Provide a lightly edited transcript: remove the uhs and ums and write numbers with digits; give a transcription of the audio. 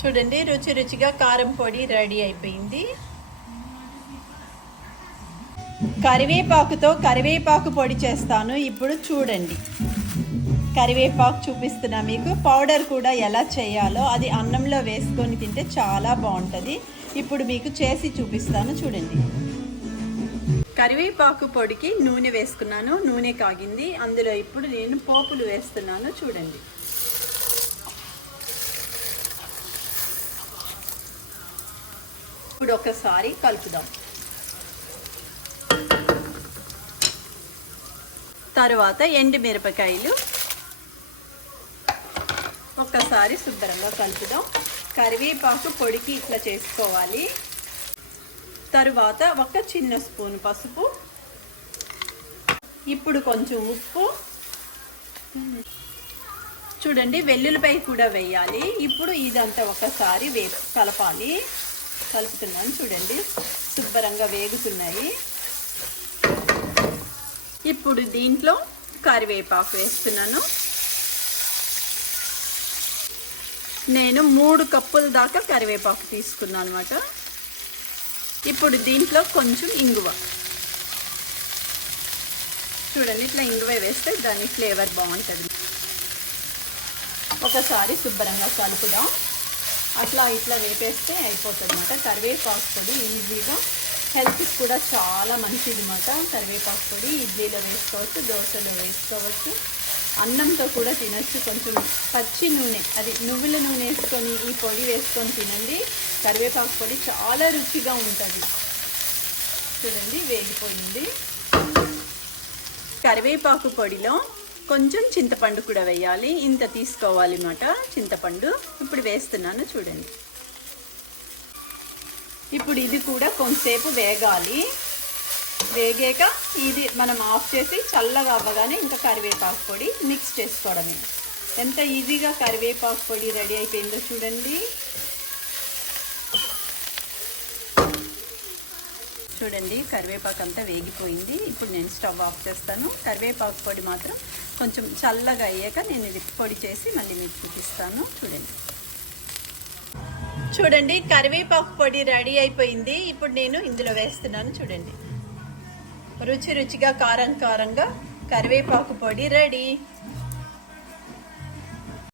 చూడండి, రుచి రుచిగా కారం పొడి రెడీ అయిపోయింది. కరివేపాకు పొడి చేస్తాను ఇప్పుడు. చూడండి, కరివేపాకు చూపిస్తున్నా మీకు. పౌడర్ కూడా ఎలా చేయాలో అది అన్నంలో వేసుకొని తింటే చాలా బాగుంటుంది. ఇప్పుడు మీకు చేసి చూపిస్తాను చూడండి. కరివేపాకు పొడికి నూనె వేసుకున్నాను. నూనె కాగింది. అందులో ఇప్పుడు నేను పోపులు వేస్తున్నాను చూడండి. ఇప్పుడు ఒకసారి కలుపుదాం. తర్వాత ఎండుమిరపకాయలు ఒక్కసారి శుభ్రంగా కలుపుదాం. కరివేపాకు పొడికి ఇట్లా చేసుకోవాలి. తరువాత ఒక చిన్న స్పూన్ పసుపు, ఇప్పుడు కొంచెం ఉప్పు, చూడండి వెల్లుల్లిపాయ కూడా వేయాలి. ఇప్పుడు ఇదంతా ఒకసారి కలపాలి. కలుపుతున్నాను చూడండి, శుభ్రంగా వేగుతున్నాయి. ఇప్పుడు దీంట్లో కరివేపాకు వేస్తున్నాను. నేను 3 కప్పుల దాకా కరివేపాకు తీసుకున్నాను అన్నమాట. ఇప్పుడు దీంట్లో కొంచెం ఇంగువ, చూడండి ఇట్లా ఇంగువ వేస్తే దాని ఫ్లేవర్ బాగుంటుంది. ఒకసారి శుభ్రంగా కలుపుదాం. అట్లా ఇట్లా వేపేస్తే అయిపోతుంది అన్నమాట. కరివేపాకు పొడి ఈజీగా హెల్త్కి కూడా చాలా మంచిది అన్నమాట. కరివేపాకు పొడి ఇడ్లీలో వేసుకోవచ్చు, దోశలో వేసుకోవచ్చు, అన్నంతో కూడా తినచ్చు. కొంచెం పచ్చి నూనె, అది నువ్వుల నూనె వేసుకొని ఈ పొడి వేసుకొని తినండి. కరివేపాకు పొడి చాలా రుచిగా ఉంటుంది. చూడండి వేగిపోయింది. కరివేపాకు పొడిలో కొంచెం చింతపండు కూడా వేయాలి. ఇంత తీసుకోవాలి అన్నమాట చింతపండు. ఇప్పుడు వేస్తున్నాను చూడండి. ఇప్పుడు ఇది కూడా కొంతసేపు వేగాలి. వేగాక ఇది మనం ఆఫ్ చేసి చల్లగా అవ్వగానే ఇంకా కరివేపాకు పొడి మిక్స్ చేసుకోవడమే. ఎంత ఈజీగా కరివేపాకు పొడి రెడీ అయిపోయిందో చూడండి. చూడండి కరివేపాకు అంతా వేగిపోయింది. ఇప్పుడు నేను స్టవ్ ఆఫ్ చేస్తాను. కరివేపాకు పొడి మాత్రం కొంచెం చల్లగా అయ్యాక నేను ఇది పొడి చేసి మళ్ళీ మీకు చూపిస్తాను చూడండి. చూడండి కరివేపాకు పొడి రెడీ అయిపోయింది. ఇప్పుడు నేను ఇందులో వేస్తున్నాను చూడండి. రుచి రుచిగా కారంగా కరివేపాకు పొడి రెడీ.